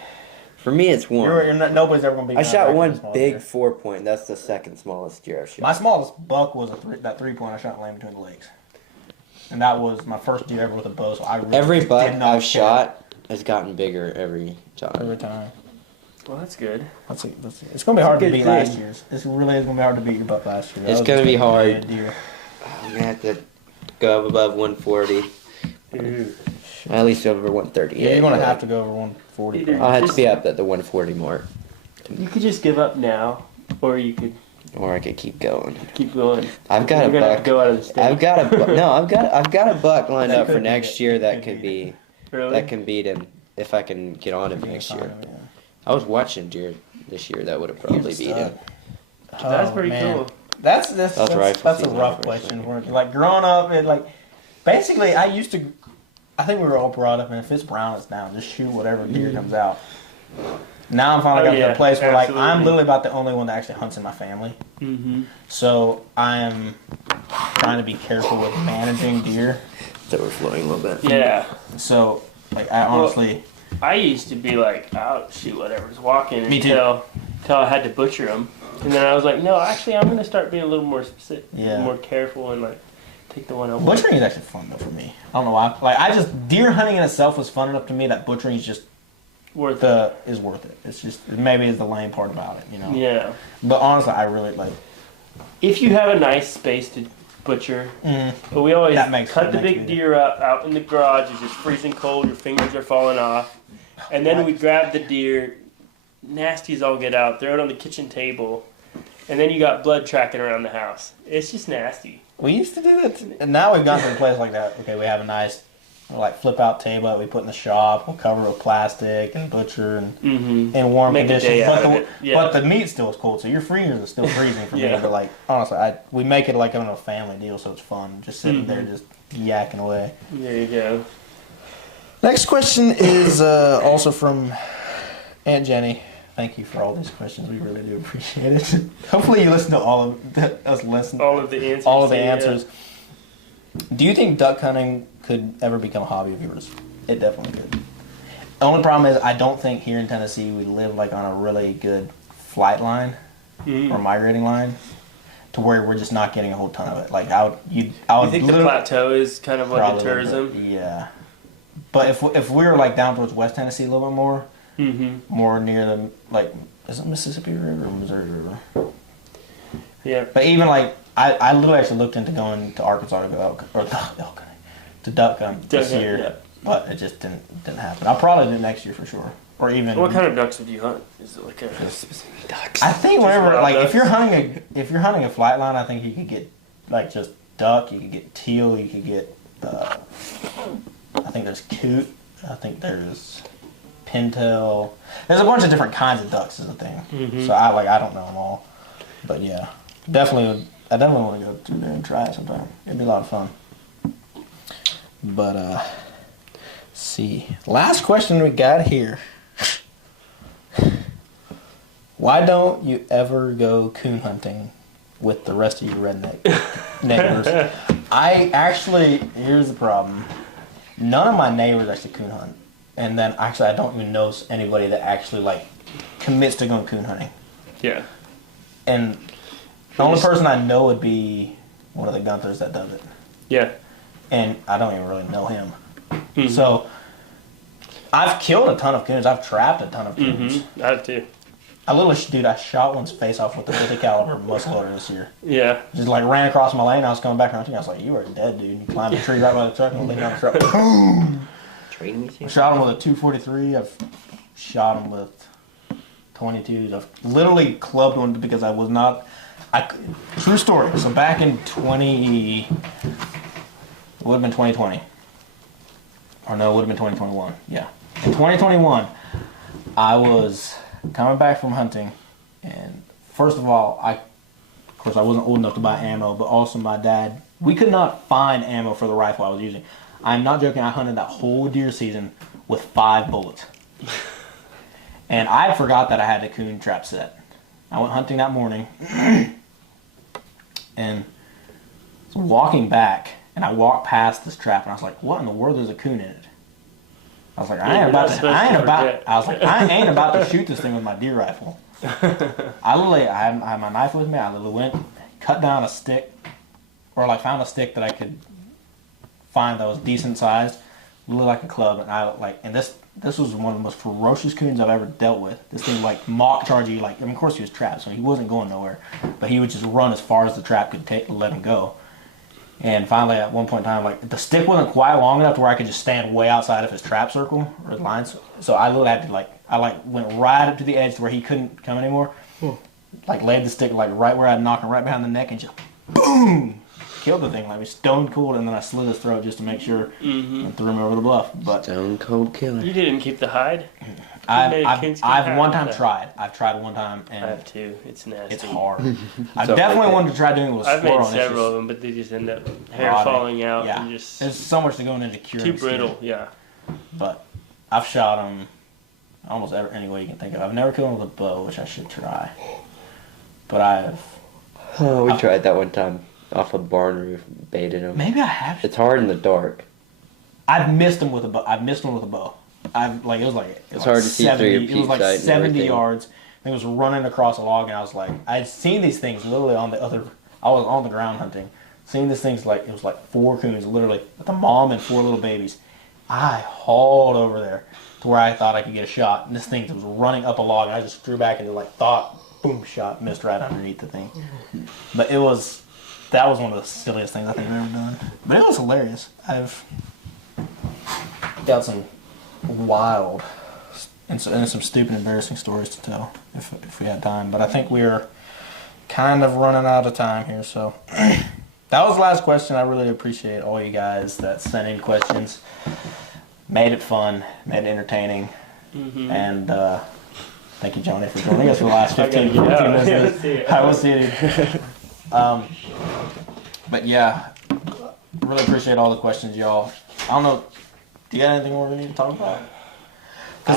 For me, it's one. Nobody's ever gonna be. I shot one small big deer. 4-point. That's the second smallest deer I've shot. My smallest buck was that 3-point I shot in Lane Between the Lakes, and that was my first deer ever with a bow. So I really Every did buck not I've care shot has gotten bigger every every time. time. well, that's good. Let's see. It's gonna be hard to good beat thing. last year's. It's really is gonna be hard to beat your buck last year. That It's was gonna just be a hard. bad deer. I'm gonna have to go up above 140. Ooh. At least over 130. Yeah, you're gonna have to go over 140. Either- I'll have to be up at the 140 mark, You could just give up now, or you could or I could keep going. keep going. I've got You're a gonna have buck. to go out of the state. I've got a buck lined That up for could be next it. year. That Could could be be Really? that can beat him if I can get on him next year. I was watching deer this year that would have probably beat him. That's pretty cool. That's That's that's rifle a season rough for a question. second. Like growing up, it like basically I think we were all brought up, and if it's brown, it's down. Just shoot whatever deer comes out. Now I'm finally Oh, got to yeah, a place where like I'm absolutely. literally about the only one that actually hunts in my family. Mm-hmm. So I am trying to be careful with managing deer. It's overflowing a little bit. Yeah. So like I honestly, I used to be like, I'll shoot whatever's walking Me too. until I had to butcher them. And then I was like, no, actually, I'm going to start being a little more specific, Yeah. more careful, and like take the one out. butchering is actually fun though for me. I don't know why. Like I just deer hunting in itself was fun enough to me that butchering is just Worth it. is worth it. It's just maybe is the lame part about it, you know. Yeah. But honestly, I really like. If you have a nice space to butcher, Mm, but we always That makes- cut that the makes big me- deer up out in the garage. It's just freezing cold. Your fingers are falling off. And then we grab the deer, nasty as all get out, throw it on the kitchen table, and then you got blood tracking around the house. It's just nasty. we used to do that, and now we've gotten to a place like that. Okay, we have a nice, like flip out table that we put in the shop. We'll cover it with plastic and butcher and Mm-hmm. in warm Make a conditions. day out But of the, it. Yeah. but the meat still is cold, so your fingers are still freezing for Yeah. me. But like honestly, we make it like a family deal, so it's fun. Just sitting there, Mhm. just yakking away. There you go. Next question is also from Aunt Jenny. Thank you for all these questions. We really do appreciate it. Hopefully, you listen to all of us. Listen All of the answers. all of the yeah. answers. Do you think duck hunting could ever become a hobby of yours? It definitely could. The only problem is I don't think here in Tennessee we live like on a really good flight line Mm. or migrating line to where we're just not getting a whole ton of it. Like I would You think the literally- plateau is kind of like probably a a little tourism? bit, yeah. But if we were like down towards West Tennessee a little bit more, Mm-hmm. more near the like is it Mississippi River or Missouri River? Yeah. But even like I literally actually looked into going to Arkansas to go elk to duck hunt this Duck hunt, year, yeah. but it just didn't happen. I'll probably do next year for sure, or even. What kind of ducks would you hunt? Is it like a Specific ducks. I think whenever wild like ducks? if you're hunting a flight line, I think you could get like just duck, you could get teal, you could get. I think there's coot. I think there's pintail. There's a bunch of different kinds of ducks is the thing. Mhm. So I don't know them all, but yeah, definitely. I definitely want to go through there and try it sometime. It'd be a lot of fun. But let's see. Last question we got here. Why don't you ever go coon hunting with the rest of your redneck neighbors? I actually, here's the problem. None of my neighbors actually coon hunt. And then actually I don't even know anybody that actually like commits to going coon hunting. yeah. And the only person I know would be one of the Gunthers that does it. Yeah. and I don't even really know him. Mm-hmm. So I've killed a ton of coons. I've trapped a ton of coons. Mm-hmm. I have too. I shot one's face off with the 50 caliber muzzleloader this year. Yeah. Just like ran across my lane. I was coming back around. I was like, "You are dead, dude." You climbed a tree right by the truck and leaned on the truck. Boom! Training with you? Shot him with a 243. I've shot him with 22s. I've literally clubbed one because I was not. True story. So back in it would have been 2020. Or no, it would have been 2021. Yeah. In 2021, I was coming back from hunting, and first of all, of course I wasn't old enough to buy ammo, but also my dad, we could not find ammo for the rifle I was using. I'm not joking, I hunted that whole deer season with 5 bullets. And I forgot that I had a coon trap set. I went hunting that morning, and was walking back, and I walked past this trap, and I was like, "What in the world is a coon in it?" I was like, I ain't about to shoot this thing with my deer rifle. I had my knife with me. I literally went, cut down a stick, or like found a stick that I could find that was decent sized, really like a club, and this was one of the most ferocious coons I've ever dealt with. This thing like mock charge you, of course he was trapped, so he wasn't going nowhere, but he would just run as far as the trap could take to let him go. And finally, at one point in time, the stick wasn't quite long enough to where I could just stand way outside of his trap circle or lines. So I literally had to went right up to the edge to where he couldn't come anymore. Laid the stick right where I'd knock him right behind the neck and just boom, killed the thing. We stone cold, and then I slit his throat just to make sure and threw him over the bluff. But Stone cold killer. You didn't keep the hide? I've one time tried. I've tried one time, and I have too. It's nasty. it's hard. I definitely wanted to try doing it with I've made squirrel. several of them, but they just end up hair rotting. falling out Yeah, and just there's so much to going into curing. too brittle. Yeah. But I've shot them almost any way you can think of. I've never killed them with a bow, which I should try. But We tried that one time off a barn roof, baited him. maybe I have. It's hard in the dark. I've missed them with a bow. It was hard to see through your 70. It peep was like sight and 70 everything. yards. It was running across a log, and I was like, I'd seen these things literally on the other. I was on the ground hunting, seeing these things it was like 4 coons literally with a mom and 4 little babies. I hauled over there to where I thought I could get a shot, and this thing was running up a log, and I just drew back and boom, shot, missed right underneath the thing. But that was one of the silliest things I think I've ever done. But it was hilarious. I've got some wild and some stupid, embarrassing stories to tell if we had time. But I think we're kind of running out of time here, so that was the last question. I really appreciate all you guys that sent in questions. Made it fun, made it entertaining, and thank you, Johnny, for joining us for the last 15 minutes. I will see you. But yeah, really appreciate all the questions, y'all. I don't know. Do you got anything more we need to talk about? I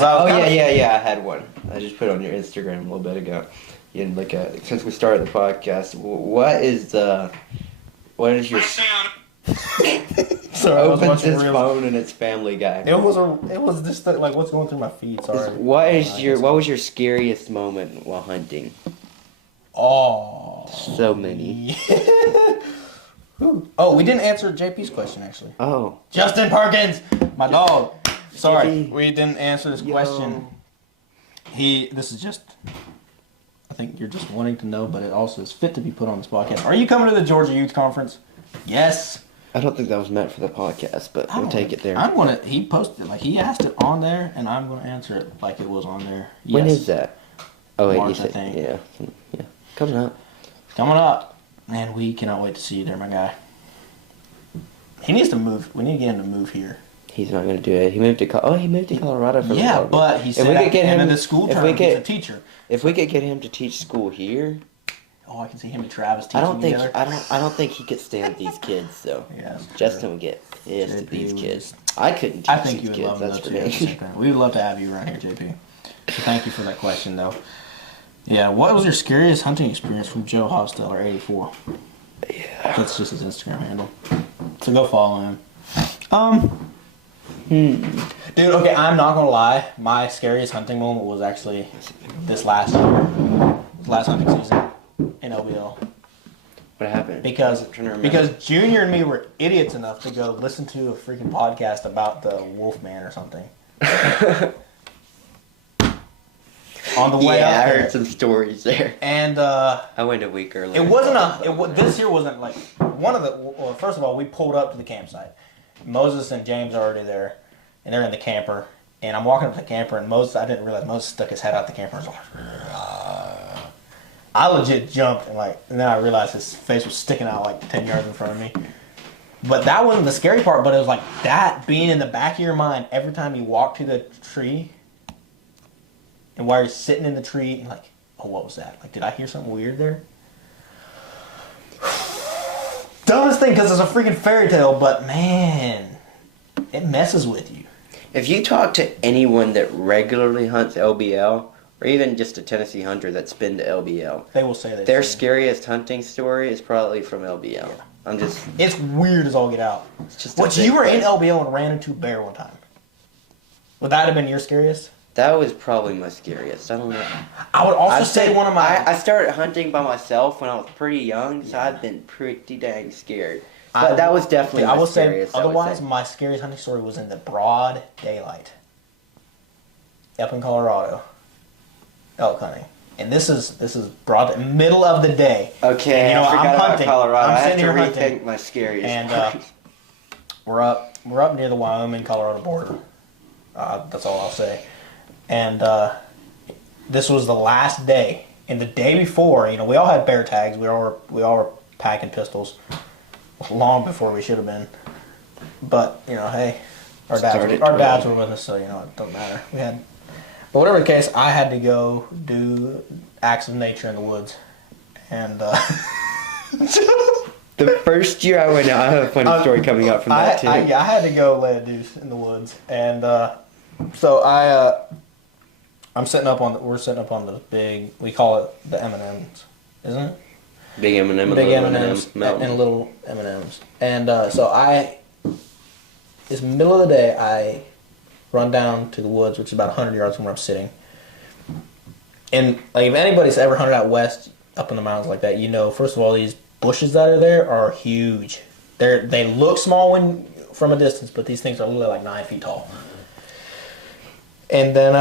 had one. I just put it on your Instagram a little bit ago. You didn't look at it. Since we started the podcast, what is your... Sorry, I was opens watching his Reels. phone and it's Family Guy. It was just what's going through my feed. Sorry. What was your scariest moment while hunting? Oh, So many. Oh, we didn't answer JP's question actually. Oh. Justin Perkins, my dog. Sorry, JP. we didn't answer this question. This is just. I think you're just wanting to know, but it also is fit to be put on this podcast. Are you coming to the Georgia Youth Conference? Yes. I don't think that was meant for the podcast, but we'll take it there. He posted he asked it on there, and I'm gonna answer it like it was on there. Yes. When is that? Oh wait, March, you said, I think. yeah, coming up. Coming up, man. We cannot wait to see you there, my guy. He needs to move. We need to get him to move here. He's not going to do it. He moved to Colorado for Yeah, but he said at the end of the school term, he's a teacher. If we could get him to teach school here, I can see him and Travis teaching together. I don't think he could stand these kids though. Yeah, Justin would get pissed at these kids. I couldn't teach I think these you would kids. love him That's though, for too. me. We would love to have you around here, JP. So thank you for that question, though. Yeah, what was your scariest hunting experience from Joe Hostetler 84? Yeah. That's just his Instagram handle. So go follow him. Dude, okay, I'm not gonna lie. My scariest hunting moment was actually this last year. Last hunting season in OBL. What happened? Because I'm trying to remember. because Junior and me were idiots enough to go listen to a freaking podcast about the Wolfman or something. On the way yeah, up I there. heard some stories there. And I went a week early. it wasn't this year wasn't like one of the. Well, first of all, we pulled up to the campsite. Moses and James are already there, and they're in the camper. And I'm walking up to the camper, and I didn't realize Moses stuck his head out the camper and was like, I legit jumped, and then I realized his face was sticking out like 10 yards in front of me. But that wasn't the scary part, but it was like that being in the back of your mind every time you walk to the tree, and while you're sitting in the tree, and like, oh, what was that? Like, did I hear something weird there? Dumbest thing, because it's a freaking fairy tale, but man, it messes with you. If you talk to anyone that regularly hunts LBL, or even just a Tennessee hunter that's been to LBL, They will say that. their scariest hunting story is probably from LBL. It's weird as all get out. It's just a What, big you were in place. LBL and ran into a bear one time? Would that have been your scariest? That was probably my scariest. I don't know. I would also I'd say one of my. I started hunting by myself when I was pretty young, so I've been pretty dang scared. But that was definitely I my will say, scariest. I would otherwise, say. my scariest hunting story was in the broad daylight. Up in Colorado. Elk hunting. And this is broad, middle of the day. Okay, And, you know, I forgot I'm about hunting. Colorado. I'm I have sitting to here hunting. rethink my scariest. And we're up near the Wyoming Colorado border. That's all I'll say. And this was the last day. And the day before, we all had bear tags. We all were packing pistols long before we should have been. But hey, our dads were with us, so it doesn't matter. But whatever the case, I had to go do acts of nature in the woods, and the first year I went out, I have a funny story coming up from that too. I had to go lay a deuce in the woods, and so we're sitting up on the big, we call it the M&Ms, isn't it? Big M&M, Big little M&Ms mountain. and little M&Ms, and so it's middle of the day. I run down to the woods, which is about 100 yards from where I'm sitting. And like, if anybody's ever hunted out west, up in the mountains like that, first of all, these bushes that are there are huge. They look small from a distance, but these things are literally like 9 feet tall. And then,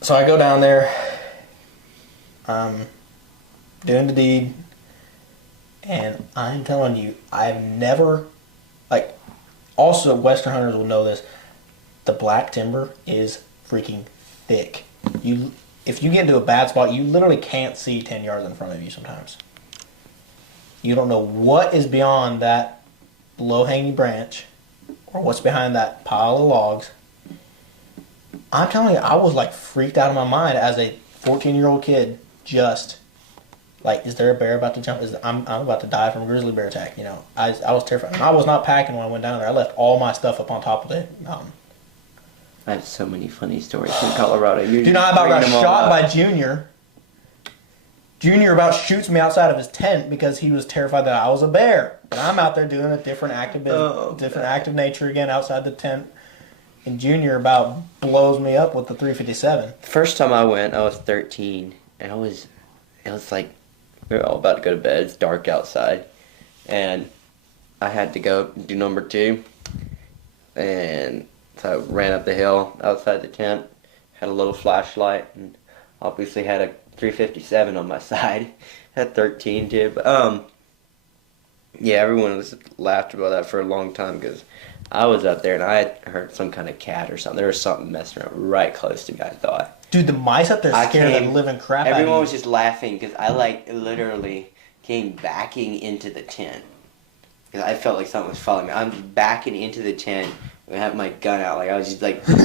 so I go down there, doing the deed, and I'm telling you, I've never, also Western hunters will know this, the black timber is freaking thick. If you get into a bad spot, you literally can't see 10 yards in front of you sometimes. You don't know what is beyond that low-hanging branch or what's behind that pile of logs. I'm telling you, I was freaked out of my mind as a 14-year-old kid, just is there a bear about to jump? I'm about to die from a grizzly bear attack. I was terrified. And I was not packing when I went down there. I left all my stuff up on top of the mountain. I have so many funny stories from Colorado. I about got shot by Junior. Junior about shoots me outside of his tent because he was terrified that I was a bear. But I'm out there doing a different act of nature again outside the tent. And Junior about blows me up with the 357. First time I went, I was 13, and it was like we were all about to go to bed. It's dark outside, and I had to go do number 2, and so I ran up the hill outside the tent, had a little flashlight, and obviously had a 357 on my side at 13 too. But yeah, everyone was laughed about that for a long time because I was up there and I had heard some kind of cat or something. There was something messing around right close to me, I thought. Dude, the mice up there scared the living crap out of you. Everyone was just laughing because I literally came backing into the tent because I felt like something was following me. I'm backing into the tent and I have my gun out, I was just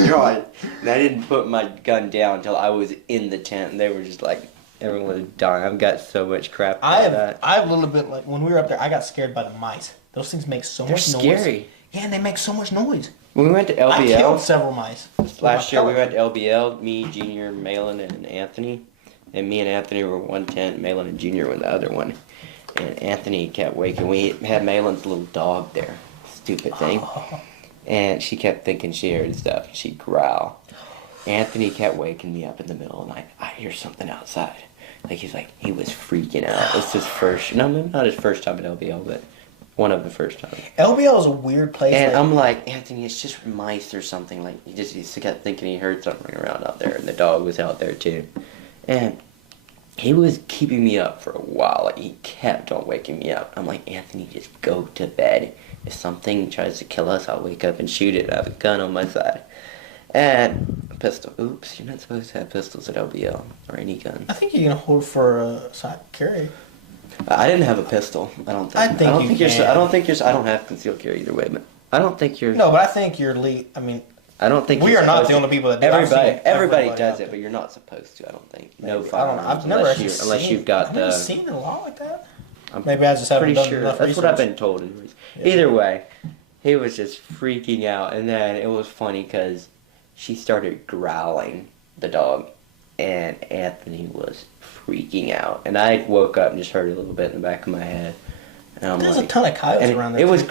drawing, and I didn't put my gun down until I was in the tent, and they were just everyone was dying. I've got so much crap about that. I have a little bit when we were up there, I got scared by the mice. Those things make so much noise. They're scary. Yeah, and they make so much noise. When we went to LBL, I killed several mice. Last year we went to LBL, me, Junior, Malin, and Anthony. And me and Anthony were one tent, Malin and Junior were in the other one. And Anthony kept waking. We had Malin's little dog there. Stupid thing. And she kept thinking she heard stuff. She'd growl. Anthony kept waking me up in the middle of the night. I hear something outside. Like, he's like, he was freaking out. It's his first, no, maybe not his first time at LBL, but one of the first times. LBL is a weird place. And I'm like, Anthony, it's just mice or something. Like, he kept thinking he heard something around out there, and the dog was out there too. And he was keeping me up for a while. Like, he kept on waking me up. I'm like, Anthony, just go to bed. If something tries to kill us, I'll wake up and shoot it. I have a gun on my side. And a pistol. Oops, you're not supposed to have pistols at LBL or any gun. I think you can hold for a side carry. I didn't have a pistol. I don't think. I think you can. I don't think you're. I don't have concealed carry either way, but I don't think you're. No, but I think you're I mean, I don't think we you're are not supposed the to. only people that do. I've seen Everybody does out it, there. but you're not supposed to. I don't think. Maybe. No I don't firearms know. I've never actually unless you've got I've the. never seen a law like that. I'm Maybe I just haven't pretty done sure enough that's research. what I've been told. Anyways. Yeah. Either way, he was just freaking out, and then it was funny because she started growling, the dog, and Anthony was freaking out, and I woke up and just heard a little bit in the back of my head, and I'm There's like, a ton of coyotes and around there. it was too.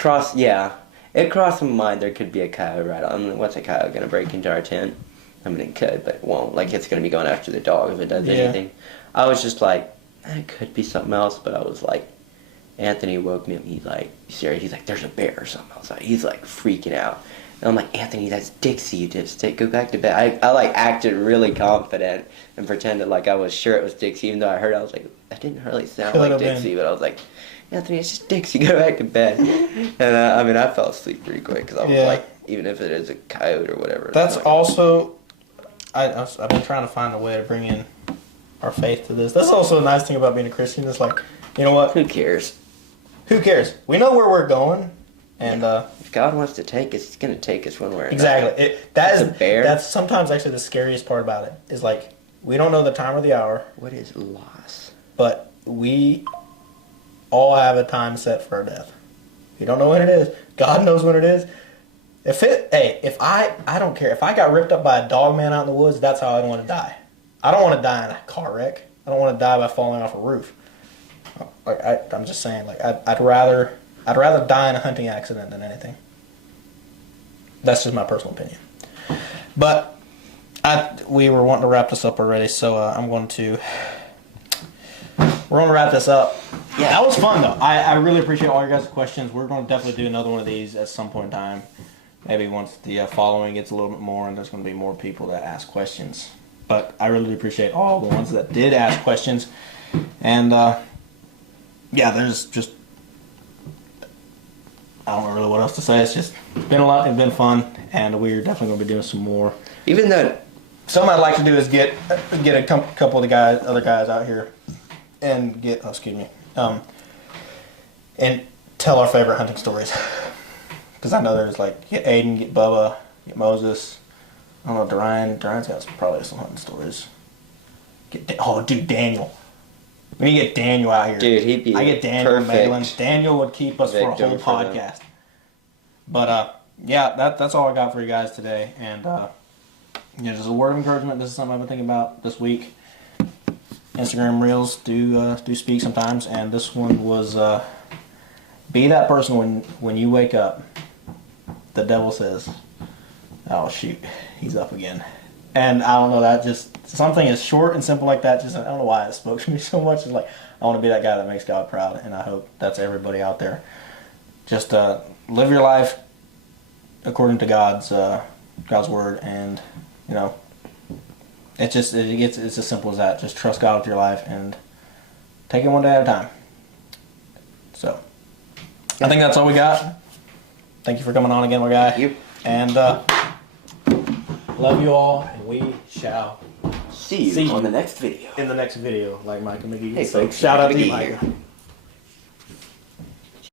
it crossed my mind there could be a coyote right on. I mean, what's a coyote gonna break into our tent? I mean, it could, but it won't. Like, it's gonna be going after the dog if it does Yeah. anything. I was just like, it could be something else, but I was like, Anthony woke me up. He's like, serious? He's like, there's a bear or something outside. He's like freaking out. And I'm like, Anthony, that's Dixie, you dipstick. Go back to bed. I like acted really confident and pretended like I was sure it was Dixie, even though I heard I was like, that didn't really sound Could like have been. Dixie, but I was like, Anthony, it's just Dixie. Go back to bed. And I mean, I fell asleep pretty quick because I was Yeah. like, even if it is a coyote or whatever. That's I'm like, also. I've been trying to find a way to bring in our faith to this. That's also a nice thing about being a Christian. It's like, you know what? who cares? Who cares? We know where we're going, and If God wants to take us, He's gonna take us one way or another. exactly. That It's is a bear. That's sometimes actually the scariest part about it. Is like we don't know the time or the hour, What is loss? but we all have a time set for our death. You don't know when it is. God knows when it is. If I don't care. If I got ripped up by a dog man out in the woods, that's how I want to die. I don't want to die in a car wreck. I don't want to die by falling off a roof. Like I'm just saying, like I'd rather die in a hunting accident than anything. That's just my personal opinion. But we were wanting to wrap this up already, so we're going to wrap this up. Yeah, that was fun though. I really appreciate all your guys' questions. We're going to definitely do another one of these at some point in time. Maybe once the following gets a little bit more, and there's going to be more people that ask questions. But I really appreciate all the ones that did ask questions. And yeah, there's just, I don't know really what else to say. It's been a lot. It's been fun, and we're definitely going to be doing some more. Even though, Something I'd like to do is get a couple of the other guys out here, and and tell our favorite hunting stories. Because I know there's like get Aiden, get Bubba, get Moses. I don't know, Dorian's got probably some hunting stories. Dude, Daniel. We need to get Daniel out here. dude, he'd be I get Daniel and perfect. Malin. Daniel would keep us for a victim whole for them. podcast. But yeah, that's all I got for you guys today. And just a word of encouragement. This is something I've been thinking about this week. Instagram reels do speak sometimes, and this one was be that person when you wake up. The devil says, "Oh shoot, he's up again." And I don't know, that just something as short and simple like that. Just I don't know why it spoke to me so much. It's like I want to be that guy that makes God proud, and I hope that's everybody out there. Just live your life according to God's word, and it's as simple as that. Just trust God with your life and take it one day at a time. So I think that's all we got. Thank you for coming on again, my guy. Thank you. And love you all, and we shall See you See on you. the next video. in the next video, like Micah McGee. Hey, So folks, shout out to Micah you, McGee here. Micah.